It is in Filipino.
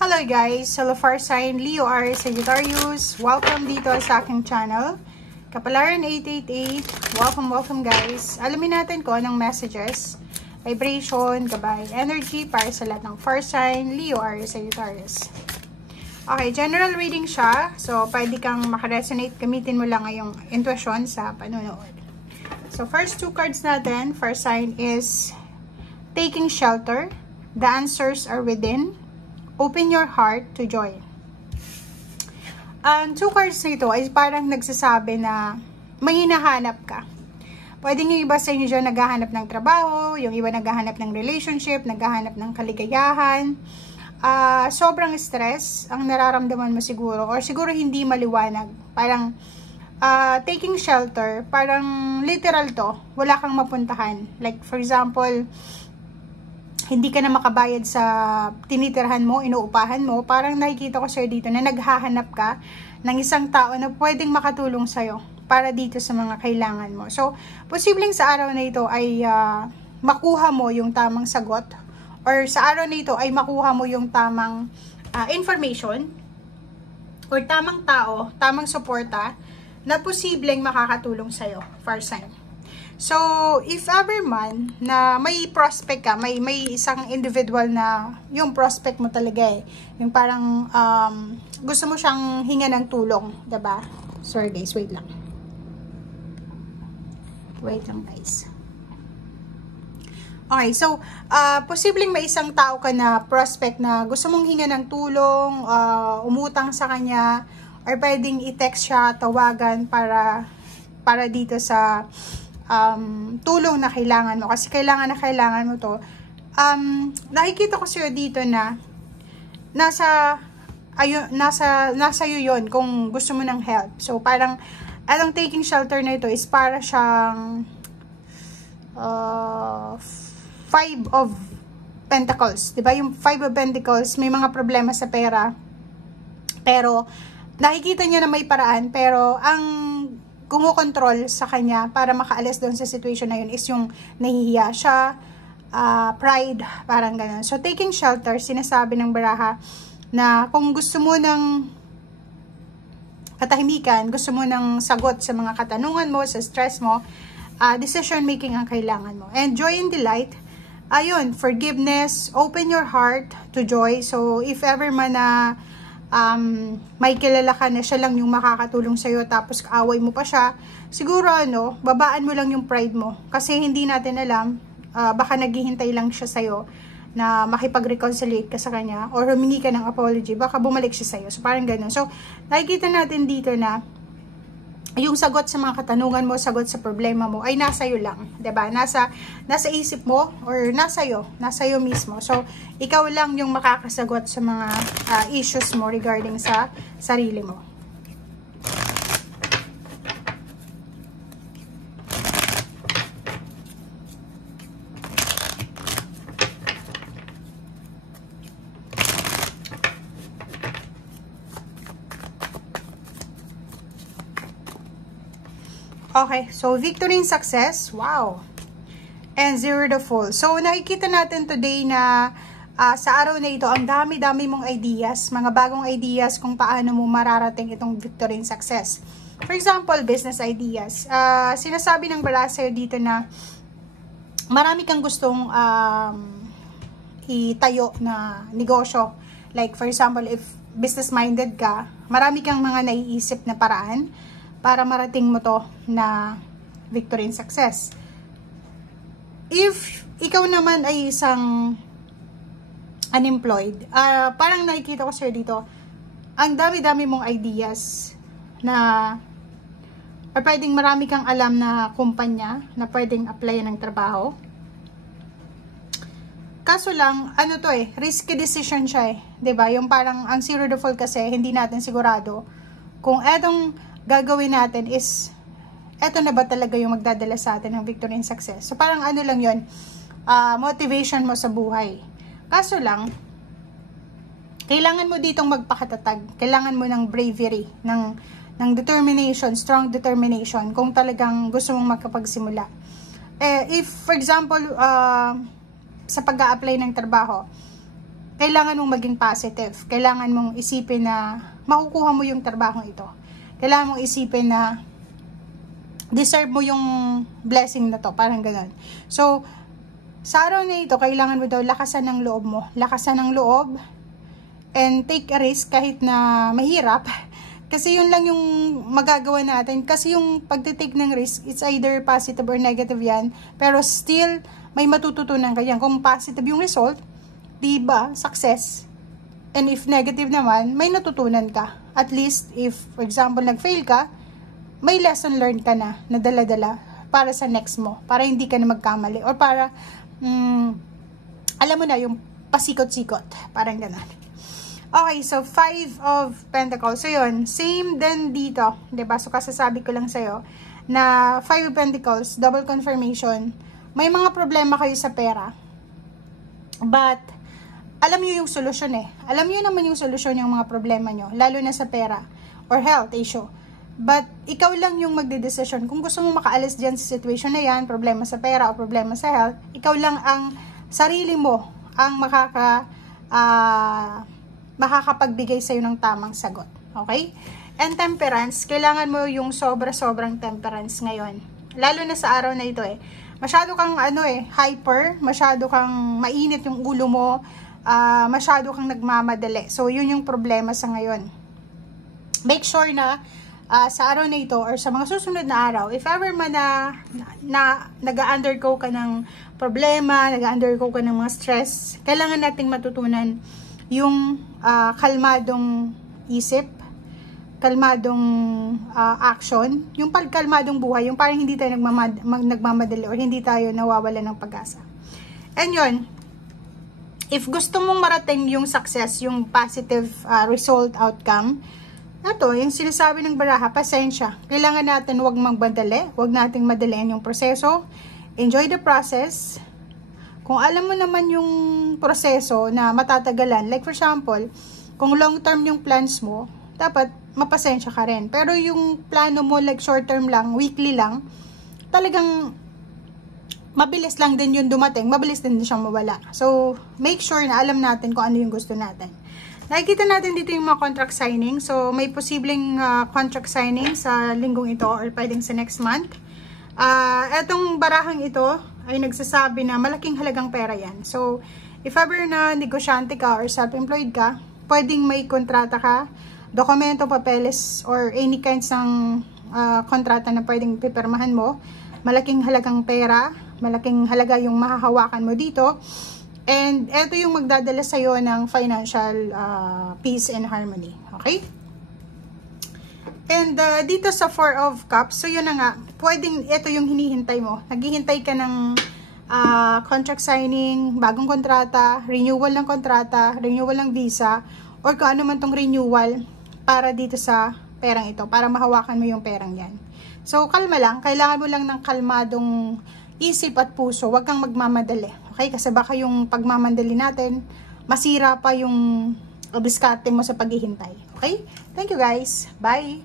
Hello guys! Hello Fire Sign, Leo Aries Sagittarius. Welcome dito sa aking channel. Kapalaran 888. Welcome guys. Alamin natin kung anong messages, vibration, gabay, energy para sa lahat ng Fire Sign, Leo Aries Sagittarius. Okay, general reading siya. So, pwede kang makaresonate. Gamitin mo lang ngayong intuition sa panonood. So, first two cards natin, Fire Sign is taking shelter. The answers are within. Open your heart to joy. Ang two cards na ito ay parang nagsasabi na may hinahanap ka. Pwedeng yung iba sa inyo dyan naghahanap ng trabaho, yung iba naghahanap ng relationship, naghahanap ng kaligayahan. Sobrang stress ang nararamdaman mo siguro, or siguro hindi maliwanag. Parang taking shelter, parang literal to, wala kang mapuntahan. Like for example, hindi ka na makabayad sa tinitirhan mo, inuupahan mo, parang nakikita ko sir dito na naghahanap ka ng isang tao na pwedeng makatulong sa'yo para dito sa mga kailangan mo. So, posibleng sa araw na ito ay makuha mo yung tamang sagot, or sa araw na ito ay makuha mo yung tamang information, or tamang tao, tamang suporta na posibleng makakatulong sa'yo, Fire Sign. So, if ever man na may prospect ka, may isang individual na yung prospect mo talaga yung parang gusto mo siyang hinga ng tulong, diba? Sorry guys, wait lang. Wait lang guys. Okay, so, posibleng may isang tao ka na prospect na gusto mong hinga ng tulong, umutang sa kanya, or pwedeng i-text siya, tawagan para dito sa tulong na kailangan mo, kasi kailangan mo to. Nakikita ko sa'yo dito na nasa iyo yun kung gusto mo ng help. So parang anong taking shelter na ito is para siyang Five of Pentacles, diba? Yung Five of Pentacles, may mga problema sa pera, pero nakikita niya na may paraan, pero ang kumukontrol sa kanya para makaalis doon sa situation na yun is yung nahihiya siya, pride, parang ganun. So, taking shelter, sinasabi ng baraha na kung gusto mo ng katahimikan, gusto mo ng sagot sa mga katanungan mo, sa stress mo, decision making ang kailangan mo. And joy and delight, ayun, forgiveness, open your heart to joy. So, if ever man na may kilala ka na siya lang yung makakatulong sa'yo, tapos kaaway mo pa siya, siguro babaan mo lang yung pride mo, kasi hindi natin alam, baka naghihintay lang siya sa'yo na makipag-reconciliate ka sa kanya, or humingi ka ng apology, baka bumalik siya sa'yo. So parang ganun. So nakikita natin dito na yung sagot sa mga katanungan mo, sagot sa problema mo ay nasa iyo lang, 'di ba? Nasa isip mo, or nasa iyo mismo. So ikaw lang yung makakasagot sa mga issues mo regarding sa sarili mo. Okay, so victory and success, wow. And zero the fall. So nakikita natin today na sa araw na ito, ang dami-dami mong ideas, mga bagong ideas kung paano mo mararating itong victory and success. For example, business ideas. Sinasabi ng baraha sa'yo dito na marami kang gustong itayo na negosyo. Like for example, if business-minded ka, marami kang mga naiisip na paraan para marating mo to na victory and success. If ikaw naman ay isang unemployed, parang nakikita ko sir dito, ang dami-dami mong ideas na, or pwedeng marami kang alam na kumpanya na pwedeng applyan ng trabaho. Kaso lang, risky decision siya diba? Yung parang ang zero the fall kasi, hindi natin sigurado kung etong gagawin natin is eto na ba talaga yung magdadala sa atin ng victory and success. So parang lang yun, motivation mo sa buhay. Kaso lang, kailangan mo ditong magpakatatag, kailangan mo ng bravery, ng determination, strong determination kung talagang gusto mong magkapagsimula. If for example, sa pag-a-apply ng trabaho, kailangan mong maging positive. Kailangan mong isipin na makukuha mo yung trabaho ito. Kailangan mong isipin na deserve mo yung blessing na to. Parang ganun. So, sa araw na ito, kailangan mo daw lakasan ng loob mo. Lakasan ng loob and take a risk kahit na mahirap. Kasi yun lang yung magagawa natin. Kasi yung pagtitake ng risk, it's either positive or negative yan. Pero still, may matututunan ka yan. Kung positive yung result, diba, success. And if negative naman, may natutunan ka. At least, if, for example, nag-fail ka, may lesson learned ka na dala-dala para sa next mo. Para hindi ka na magkamali. Or para, alam mo na, yung pasikot-sikot. Parang gano'n. Okay, so 5 of Pentacles. So, yun. Same din dito. Diba? So, kasasabi ko lang sa'yo na 5 of Pentacles, double confirmation. May mga problema kayo sa pera. But, alam nyo yung solusyon eh. Alam nyo naman yung solusyon yung mga problema nyo. Lalo na sa pera or health issue. But, ikaw lang yung magdedesisyon. Kung gusto mong makaalis dyan sa situation na yan, problema sa pera o problema sa health, ikaw lang ang sarili mo ang makakapagbigay sa'yo ng tamang sagot. Okay? And temperance, kailangan mo yung sobra-sobrang temperance ngayon. Lalo na sa araw na ito eh. Masyado kang hyper, masyado kang mainit yung ulo mo, masyado kang nagmamadali. So, yun yung problema sa ngayon. Make sure na sa araw na ito or sa mga susunod na araw, if ever man na nag-undergo ka ng problema, nag-undergo ka ng mga stress, kailangan nating matutunan yung kalmadong isip, kalmadong action, yung kalmadong buhay, yung parang hindi tayo nagmamadali or hindi tayo nawawala ng pag-asa. And yun, if gusto mong marating yung success, yung positive result, outcome, yung sinasabi ng baraha, pasensya. Kailangan natin wag magmadali, wag nating madalian yung proseso. Enjoy the process. Kung alam mo naman yung proseso na matatagalan, like for example, kung long term yung plans mo, dapat mapasensya ka rin. Pero yung plano mo like short term lang, weekly lang, talagang mabilis lang din yun dumating, mabilis din siyang mawala. So, make sure na alam natin kung ano yung gusto natin. Nakikita natin dito yung mga contract signing. So, may posibleng contract signing sa linggong ito or pwedeng sa next month. Etong barahang ito ay nagsasabi na malaking halagang pera yan. So, if ever na negosyante ka or self-employed ka, pwedeng may kontrata ka, dokumento, papeles, or any kinds ng kontrata na pwedeng pipirmahan mo. Malaking halagang pera, malaking halaga yung mahahawakan mo dito. And ito yung magdadala sa'yo ng financial peace and harmony. Okay? And dito sa 4 of Cups, so yun na nga, pwedeng ito yung hinihintay mo. Naghihintay ka ng contract signing, bagong kontrata, renewal ng kontrata, renewal ng visa, or kung ano man tong renewal para dito sa perang ito, para mahawakan mo yung perang yan. So, kalma lang. Kailangan mo lang ng kalmadong isip at puso. Huwag kang magmamadali. Okay? Kasi baka yung pagmamadali natin, masira pa yung diskarte mo sa paghihintay. Okay? Thank you guys. Bye!